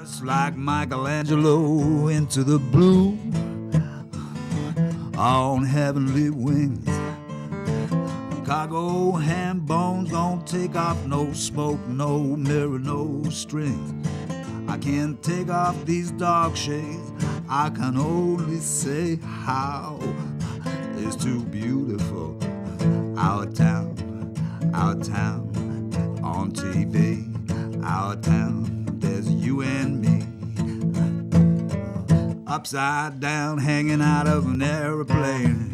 Just like Michelangelo into the blue on heavenly wings. Cargo ham bones don't take off, no smoke, no mirror, no strings. I can't take off these dark shades. I can only say how it's too beautiful. Our town on TV. Our town, there's you and me. Upside down, hanging out of an airplane.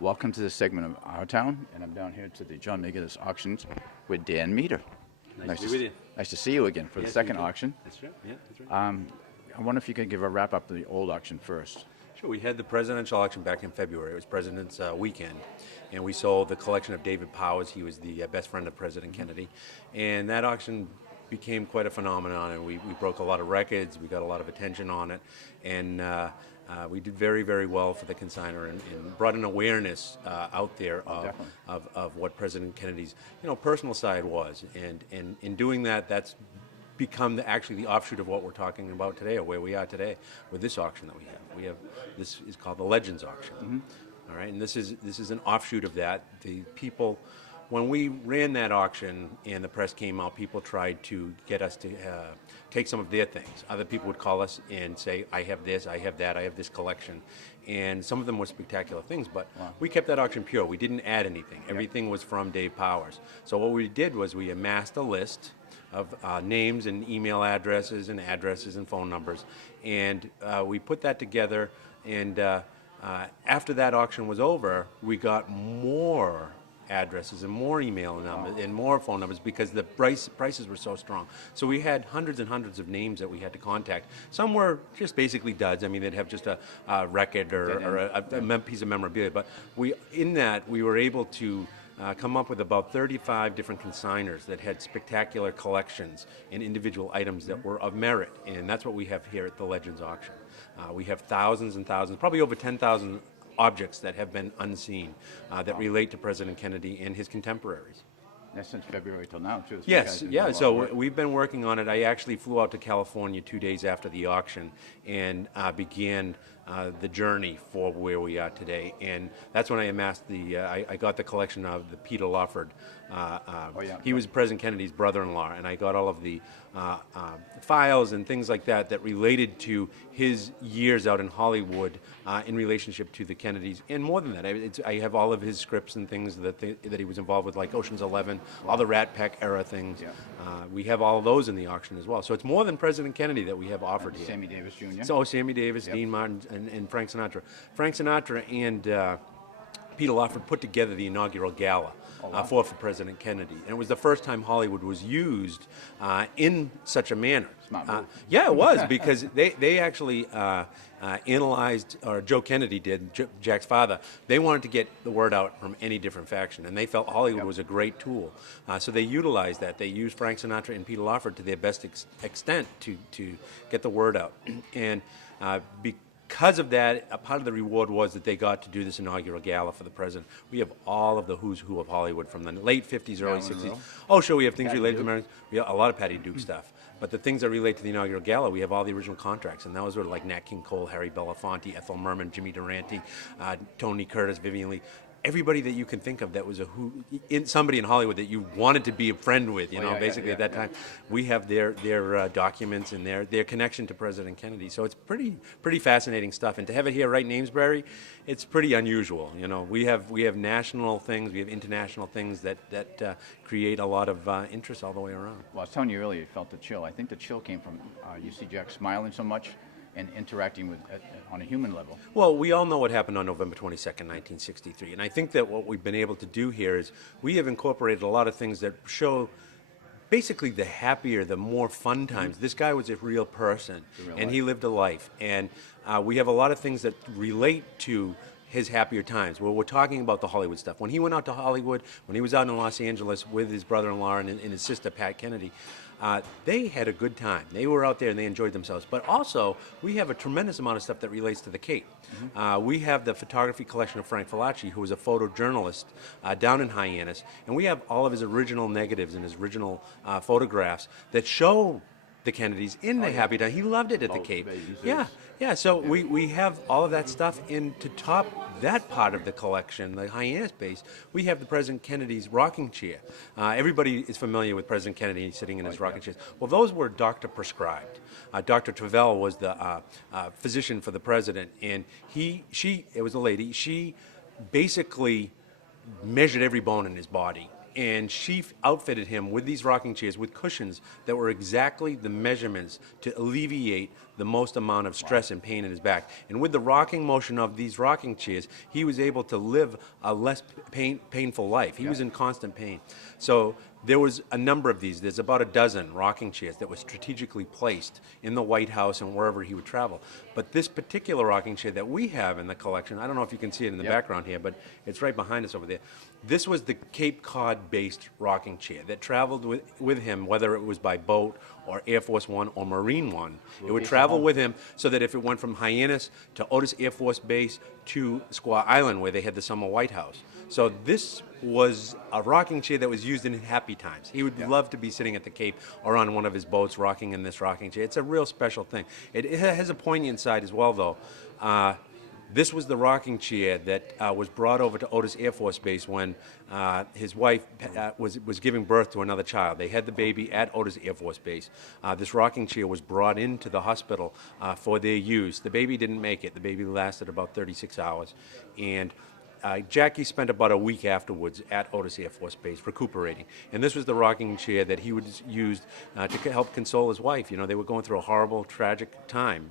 Welcome to this segment of Our Town, and I'm down here to the John McInnis auctions with Dan Meader. Nice to be with you. Nice to see you again for the second auction. That's right. Yeah, that's right. I wonder if you could give a wrap up of the old auction first. Sure. We had the presidential auction back in February. It was President's Weekend, and we sold the collection of David Powers. He was the best friend of President Kennedy, and that auction became quite a phenomenon, and we broke a lot of records. We got a lot of attention on it, and we did very, very well for the consignor and brought an awareness out there of what President Kennedy's personal side was, and in doing that, that's become actually the offshoot of what we're talking about today, or where we are today with this auction that we have. This is called the Legends auction. Mm-hmm. All right, and this is an offshoot of that. The people, when we ran that auction and the press came out, people tried to get us to take some of their things. Other people would call us and say, I have this, I have that, I have this collection. And some of them were spectacular things, but we kept that auction pure. We didn't add anything. Everything was from Dave Powers. So what we did was we amassed a list of names and email addresses and phone numbers. And we put that together, and after that auction was over, we got more addresses and more email numbers and more phone numbers because the prices were so strong. So we had hundreds and hundreds of names that we had to contact. Some were just basically duds. I mean, they'd have just a record or a piece of memorabilia. But we were able to come up with about 35 different consigners that had spectacular collections and individual items that were of merit. And that's what we have here at the Legends auction. We have thousands and thousands, probably over 10,000 objects that have been unseen that relate to President Kennedy and his contemporaries. That's since February till now, too. So So we've been working on it. I actually flew out to California 2 days after the auction and began the journey for where we are today. And that's when I amassed I got the collection of the Peter Lawford. He was President Kennedy's brother-in-law, and I got all of the files and things like that related to his years out in Hollywood in relationship to the Kennedys. And more than that, I have all of his scripts and things that he was involved with, like Ocean's 11, all the Rat Pack era things. Yeah. We have all of those in the auction as well. So it's more than President Kennedy that we have offered here. Sammy Davis Jr. So Sammy Davis, Dean Martin, and Frank Sinatra. Frank Sinatra and Peter Lawford put together the inaugural gala for President Kennedy. And it was the first time Hollywood was used in such a manner. Smart move. Yeah, it was, because they actually analyzed, or Joe Kennedy did, Jack's father. They wanted to get the word out from any different faction, and they felt Hollywood was a great tool. So they utilized that. They used Frank Sinatra and Peter Lawford to their best extent to get the word out. And because because of that, a part of the reward was that they got to do this inaugural gala for the president. We have all of the who's who of Hollywood from the late 50s, early 60s. Oh, sure, we have things related to Americans. We have a lot of Patty Duke stuff. But the things that relate to the inaugural gala, we have all the original contracts, and that was sort of like Nat King Cole, Harry Belafonte, Ethel Merman, Jimmy Durante, Tony Curtis, Vivian Leigh. Everybody that you can think of that was somebody in Hollywood that you wanted to be a friend with, at that time. We have their documents and their connection to President Kennedy. So it's pretty fascinating stuff. And to have it here right in Amesbury, it's pretty unusual. We have national things, we have international things that create a lot of interest all the way around. Well, I was telling you earlier, you felt the chill. I think the chill came from you see Jack smiling so much and interacting with on a human level. Well, we all know what happened on November 22nd, 1963, and I think that what we've been able to do here is we have incorporated a lot of things that show basically the happier, the more fun times. This guy was a real person, and he lived a life, and we have a lot of things that relate to his happier times. Well, we're talking about the Hollywood stuff. When he went out to Hollywood, when he was out in Los Angeles with his brother-in-law and his sister, Pat Kennedy, they had a good time. They were out there and they enjoyed themselves. But also, we have a tremendous amount of stuff that relates to the Cape. We have the photography collection of Frank Fallaci, who was a photojournalist down in Hyannis, and we have all of his original negatives and his original photographs that show the Kennedys in the happy time. He loved it at the Cape. Yeah. So we have all of that stuff. And to top that part of the collection, the Hyannis base, we have the President Kennedy's rocking chair. Everybody is familiar with President Kennedy sitting in his rocking chairs. Well, those were doctor prescribed. Dr. Travell was the physician for the president, and it was a lady. She basically measured every bone in his body. And she outfitted him with these rocking chairs with cushions that were exactly the measurements to alleviate the most amount of stress and pain in his back. And with the rocking motion of these rocking chairs, he was able to live a less painful life. He was in constant pain. So there was a number of these. There's about a dozen rocking chairs that were strategically placed in the White House and wherever he would travel. But this particular rocking chair that we have in the collection, I don't know if you can see it in the background here, but it's right behind us over there. This was the Cape Cod-based rocking chair that traveled with him, whether it was by boat or Air Force One or Marine One. It would travel with him so that if it went from Hyannis to Otis Air Force Base to Squaw Island, where they had the summer White House. So this was a rocking chair that was used in happy times. He would love to be sitting at the Cape or on one of his boats rocking in this rocking chair. It's a real special thing. It has a poignant side as well, though. This was the rocking chair that was brought over to Otis Air Force Base when his wife was giving birth to another child. They had the baby at Otis Air Force Base. This rocking chair was brought into the hospital for their use. The baby didn't make it. The baby lasted about 36 hours. And Jackie spent about a week afterwards at Otis Air Force Base recuperating. And this was the rocking chair that he would use to help console his wife. They were going through a horrible, tragic time,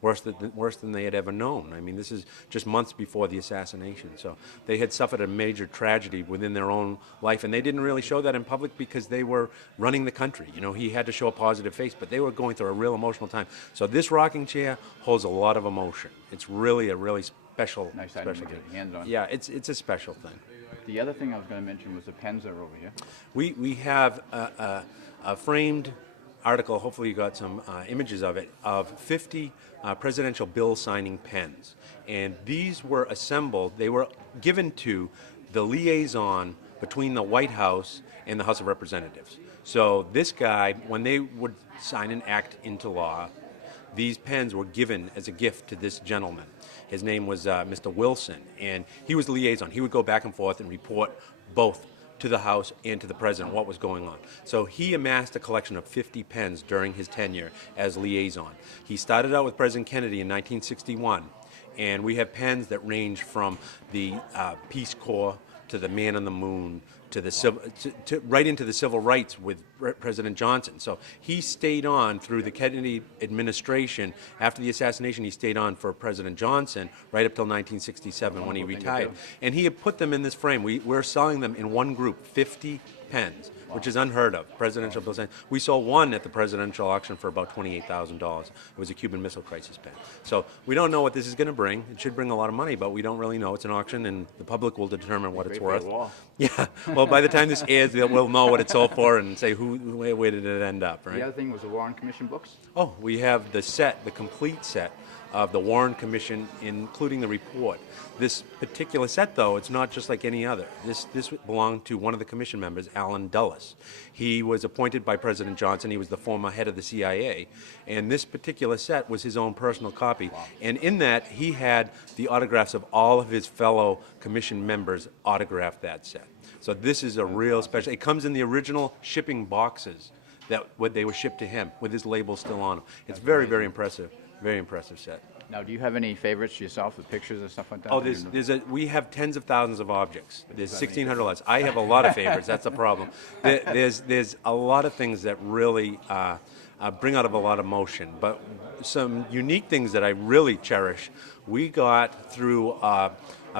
worse than they had ever known. I mean, this is just months before the assassination. So they had suffered a major tragedy within their own life, and they didn't really show that in public because they were running the country. He had to show a positive face, but they were going through a real emotional time. So this rocking chair holds a lot of emotion. It's really a really special item to get your hands on. Yeah, it's a special thing. The other thing I was going to mention was the pens that are over here. We have a framed article, hopefully you got some images of it, of 50 presidential bill signing pens. And these were assembled, they were given to the liaison between the White House and the House of Representatives. So this guy, when they would sign an act into law, these pens were given as a gift to this gentleman. His name was Mr. Wilson, and he was the liaison. He would go back and forth and report both to the House and to the President what was going on. So he amassed a collection of 50 pens during his tenure as liaison. He started out with President Kennedy in 1961, and we have pens that range from the Peace Corps to the Man on the Moon, to the right into the civil rights with President Johnson. So he stayed on through the Kennedy administration. After the assassination, he stayed on for President Johnson right up till 1967 when he retired. And he had put them in this frame. We're selling them in one group, 50 pens, which is unheard of, presidential bill signs. We sold one at the presidential auction for about $28,000. It was a Cuban Missile Crisis pen. So we don't know what this is going to bring. It should bring a lot of money, but we don't really know. It's an auction, and the public will determine what it's worth. Yeah. Well, by the time this airs, we'll know what it sold for and say where did it end up, right? The other thing was the Warren Commission books. Oh, we have the complete set of the Warren Commission, including the report. This particular set, though, it's not just like any other. This belonged to one of the commission members, Alan Dulles. He was appointed by President Johnson. He was the former head of the CIA. And this particular set was his own personal copy. Wow. And in that, he had the autographs of all of his fellow commission members autograph that set. So this is a real special. It comes in the original shipping boxes that they were shipped to him with his label still on them. It's very, very impressive. Very impressive set. Now, do you have any favorites yourself with pictures and stuff like that? Oh, we have tens of thousands of objects. There's 1,600 lots. I have a lot of favorites. That's the problem. There's a lot of things that really bring out of a lot of emotion. But some unique things that I really cherish, we got through a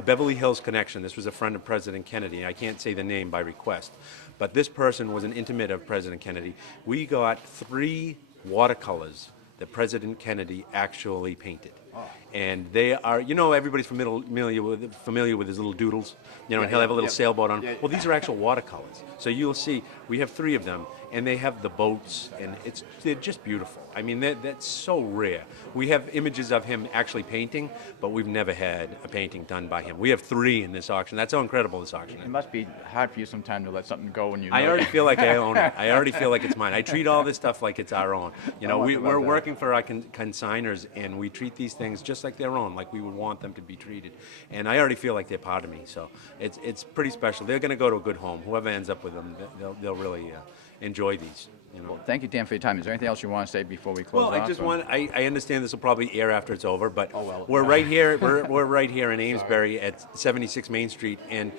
Beverly Hills connection. This was a friend of President Kennedy. I can't say the name by request. But this person was an intimate of President Kennedy. We got 3 watercolors that President Kennedy actually painted. Oh. And they are, everybody's familiar with his little doodles, and he'll have a little sailboat on. Well, these are actual watercolors. So you'll see, we have 3 of them, and they have the boats, and they're just beautiful. I mean, that's so rare. We have images of him actually painting, but we've never had a painting done by him. We have 3 in this auction. That's how incredible this auction is. It must be hard for you sometime to let something go when you know I already feel like I own it. I already feel like it's mine. I treat all this stuff like it's our own. We're working for our consigners, and we treat these things just like their own, like we would want them to be treated. And I already feel like they're part of me, so it's pretty special. They're going to go to a good home. Whoever ends up with them, they'll really enjoy these. Well, thank you, Dan, for your time. Is there anything else you want to say before we close off? Well, I understand this will probably air after it's over, but we're right here. We're right here in Amesbury at 76 Main Street, and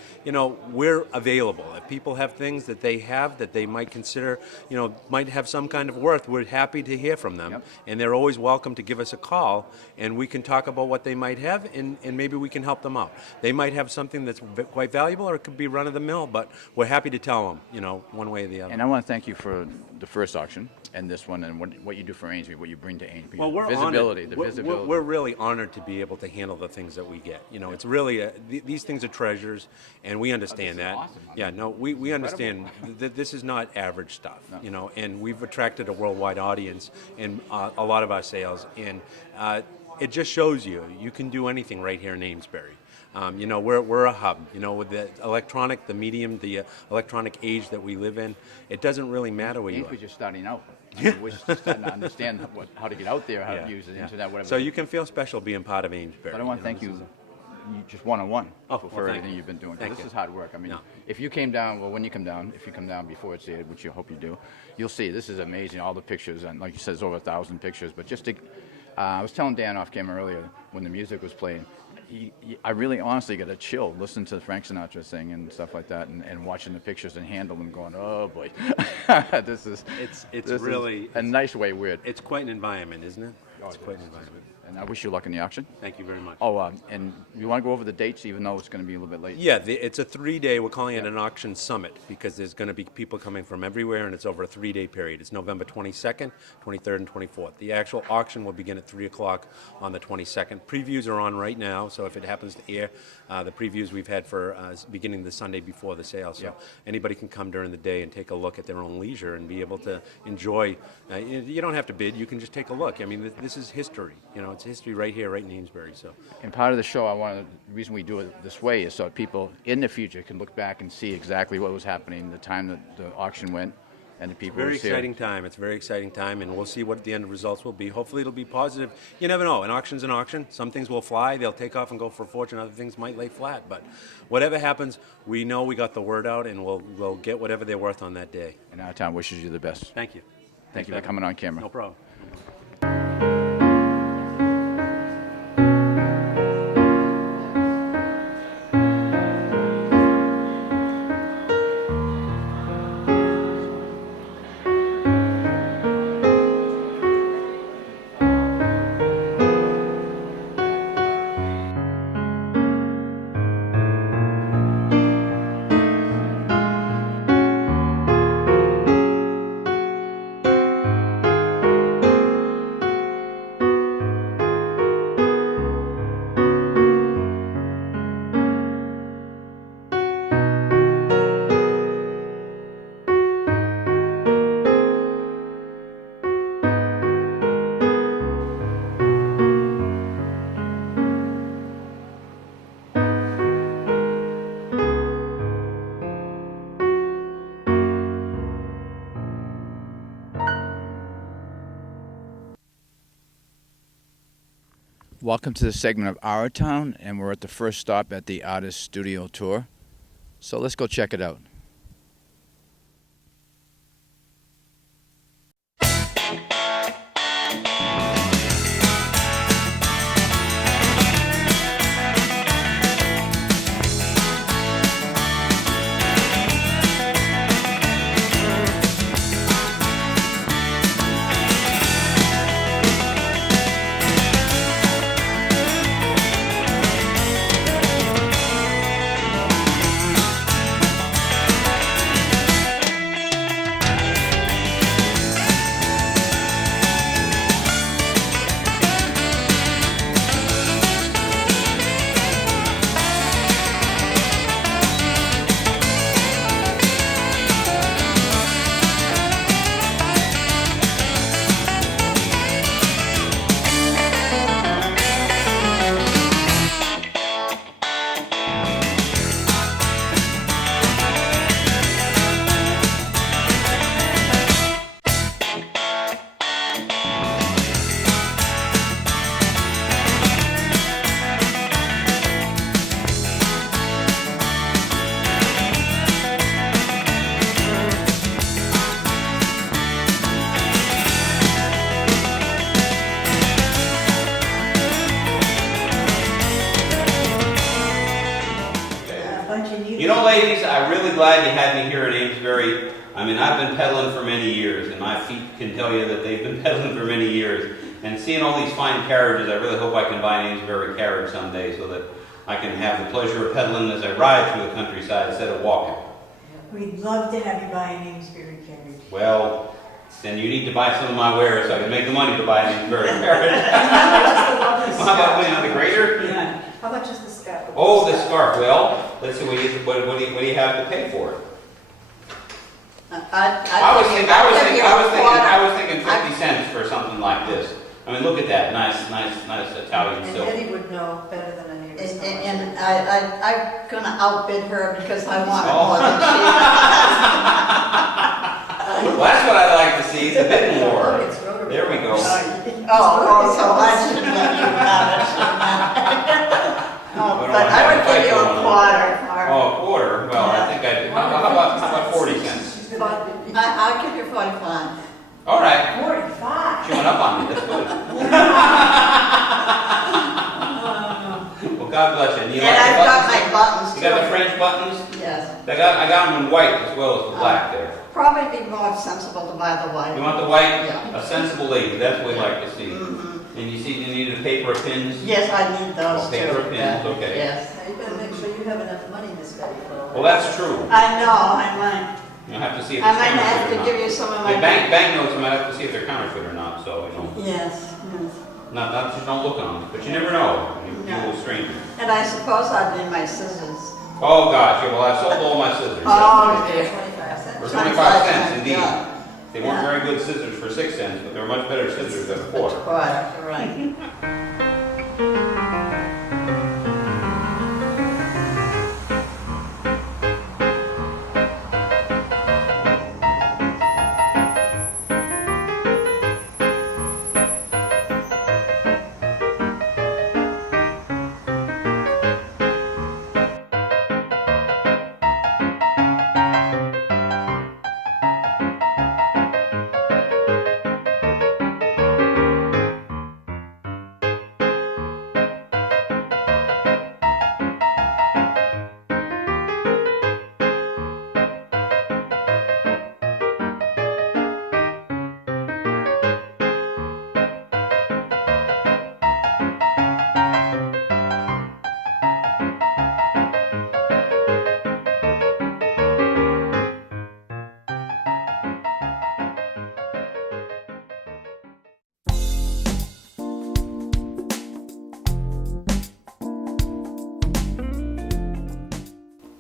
we're available. If people have things that they might consider, might have some kind of worth, we're happy to hear from them, and they're always welcome to give us a call, and we can talk about what they might have, and maybe we can help them out. They might have something that's quite valuable, or it could be run of the mill, but we're happy to tell them, one way or the other. And I want to thank you for the first auction and this one, and what you do for Amesbury, what you bring to Amesbury. Well, we're visibility. Honored. We're really honored to be able to handle the things that we get. It's really these things are treasures, and we understand that. Awesome. Yeah, no, we understand that this is not average stuff. No. And we've attracted a worldwide audience in a lot of our sales, and it just shows you can do anything right here in Amesbury. We're a hub. With the electronic, the medium, the electronic age that we live in, it doesn't really matter where you are. We're just starting out. We're just starting to understand how to get out there, how to use the internet, whatever. So you can feel special being part of Amesbury. But I want to thank you just one-on-one for everything you. you've been doing. This is hard work. I mean, if you came down, when you come down, if you come down before it's aired, which you hope you do, you'll see this is amazing. All the pictures, and like you said, it's over 1,000 pictures. But just to, I was telling Dan off camera earlier when the music was playing. I really honestly got a chill listening to Frank Sinatra sing and stuff like that, and watching the pictures and handle them, going, oh boy, this is really a nice way weird. It's quite an environment, isn't it? It's quite an environment. And I wish you luck in the auction. Thank you very much. Oh, and you want to go over the dates, even though it's going to be a little bit late? Yeah, it's a 3-day, we're calling it an auction summit, because there's going to be people coming from everywhere, and it's over a 3-day period. It's November 22nd, 23rd, and 24th. The actual auction will begin at 3 o'clock on the 22nd. Previews are on right now, so if it happens to air, the previews we've had for beginning the Sunday before the sale. So anybody can come during the day and take a look at their own leisure and be able to enjoy. You don't have to bid, you can just take a look. I mean, this is history. It's history right here, right in Amesbury. So, and part of the show, the reason we do it this way is so people in the future can look back and see exactly what was happening the time that the auction went, and the people. Very exciting time. It's a very exciting time, and we'll see what the end results will be. Hopefully, it'll be positive. You never know. An auction's an auction. Some things will fly. They'll take off and go for a fortune. Other things might lay flat. But whatever happens, we know we got the word out, and we'll get whatever they're worth on that day. And our town wishes you the best. Thank you. Thank you for coming on camera. No problem. Welcome to the segment of Our Town, and we're at the first stop at the Artist Studio Tour. So let's go check it out. You know, ladies, I'm really glad you had me here in Amesbury. I mean, I've been pedaling for many years, and my feet can tell you that they've been pedaling for many years. And seeing all these fine carriages, I really hope I can buy an Amesbury carriage someday so that I can have the pleasure of pedaling as I ride through the countryside instead of walking. We'd love to have you buy an Amesbury carriage. Well, then you need to buy some of my wares so I can make the money to buy an Amesbury carriage. How about the grader? Yeah. How about just the scarf? Oh, the scarf. Well, let's see, what do you have to pay for it? I was thinking 50 cents for something like this. I mean, look at that, nice Italian And silk. Eddie would know better than any of us. And I'm going to outbid her because I want it Oh. more than she Well, that's what I'd like to see, is a bit more. It's rotary. There we go. so I should let you have it. But I would give you a quarter for it. Oh, a quarter? Well, I think I'd, how about 40 cents? I'll give you 45. All right. 45. She went up on me, that's good. Well, God bless you. And you And like the I've got buttons? my buttons You too. got the French buttons? Yes. I got them in white as well as the black there. Probably be more sensible to buy the white. You want the white? Yeah. A sensible lady, that's what we like to see. Mm-hmm. And you see you need a paper of pins? Yes, I need those Oh, too. paper pins, okay. Yes. Now you better make sure you have enough money, Miss Betty. Well, that's true. I know, I might. You'll have to see if I it's might have counterfeit to or give not. you some of my. The banknotes, I might have to see if they're counterfeit or not, so, you know. Yes, yes. Not just don't look on them, but you never know. You No. little stranger. And I suppose I'd need my scissors. Oh, gosh, yeah, well, I sold all my scissors. Oh, dear. 25 cents. For 25 cents, indeed. Yeah. They weren't Yeah. very good scissors for 6 cents, but they were much better scissors than a quarter. Right, right.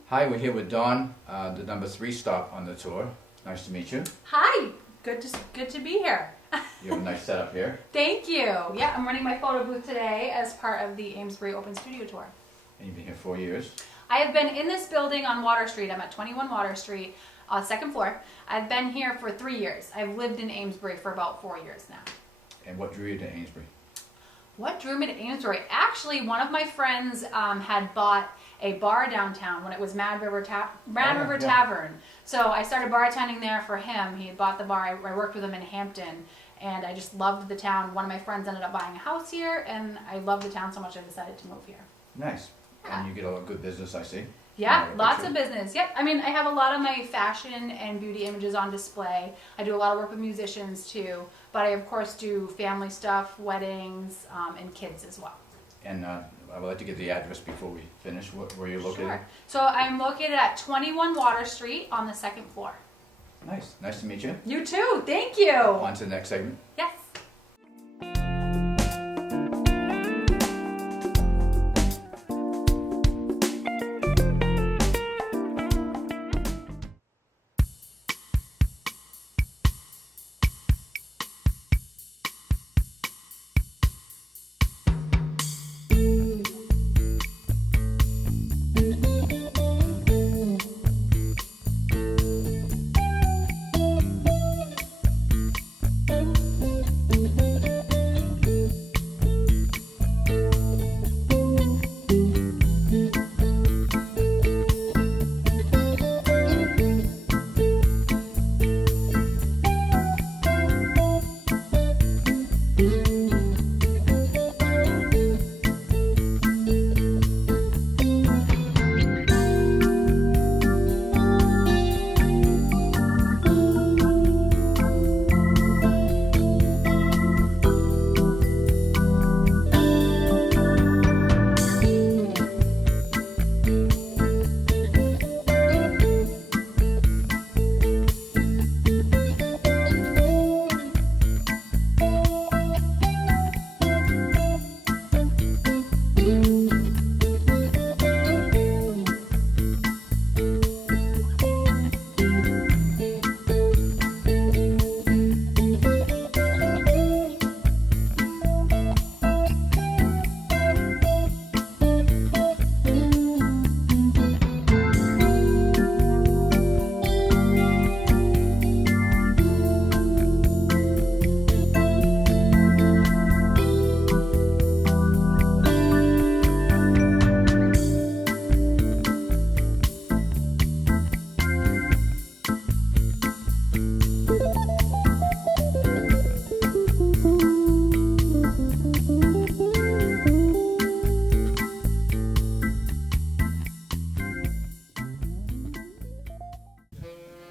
Hi, we're here with Dawn, the number 3 stop on the tour. Nice to meet you. Hi, good to be here. You have a nice setup here. Thank you. Yeah, I'm running my photo booth today as part of the Amesbury Open Studio Tour. And you've been here 4 years. I have been in this building on Water Street. I'm at 21 Water Street, second floor. I've been here for 3 years. I've lived in Amesbury for about 4 years now. And what drew you to Amesbury? What drew me to Amesbury? Actually, one of my friends had bought a bar downtown when it was Mad River Tavern. So I started bartending there for him. He had bought the bar. I worked with him in Hampton, and I just loved the town. One of my friends ended up buying a house here, and I loved the town so much I decided to move here. Nice. And you get a lot of good business, I see. Yeah, lots of business. Yep. I mean, I have a lot of my fashion and beauty images on display. I do a lot of work with musicians too, but I of course do family stuff, weddings, and kids as well. And I would like to get the address before we finish. Where you're located? Sure. So I'm located at 21 Water Street on the 2nd floor. Nice. Nice to meet you. You too. Thank you. On to the next segment. Yes.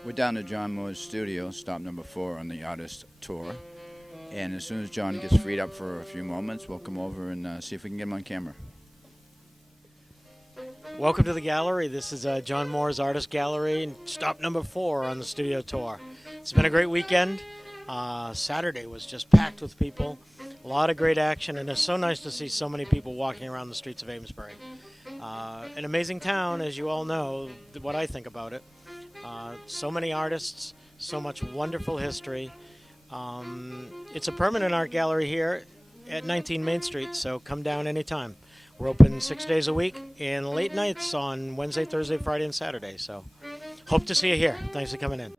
We're down to John Moore's studio, stop number 4 on the artist tour. And as soon as John gets freed up for a few moments, we'll come over and see if we can get him on camera. Welcome to the gallery. This is John Moore's Artist Gallery, and stop number 4 on the studio tour. It's been a great weekend. Saturday was just packed with people. A lot of great action, and it's so nice to see so many people walking around the streets of Amesbury. An amazing town, as you all know, what I think about it. So many artists, so much wonderful history. It's a permanent art gallery here at 19 Main Street, so come down anytime. We're open 6 days a week and late nights on Wednesday, Thursday, Friday, and Saturday. So hope to see you here. Thanks for coming in.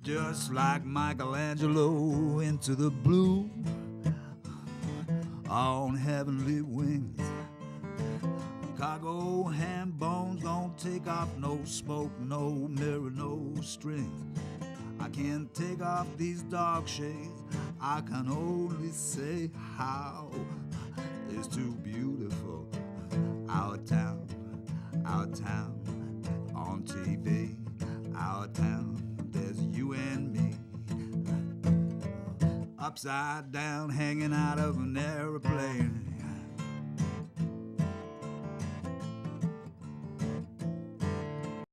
Just like Michelangelo into the blue on heavenly wings. Cargo hand bones don't take off, no smoke, no mirror, no strings. I can't take off these dark shades. I can only say how it's too beautiful. Our town on TV. Our town, there's you and me. Upside down, hanging out of an airplane.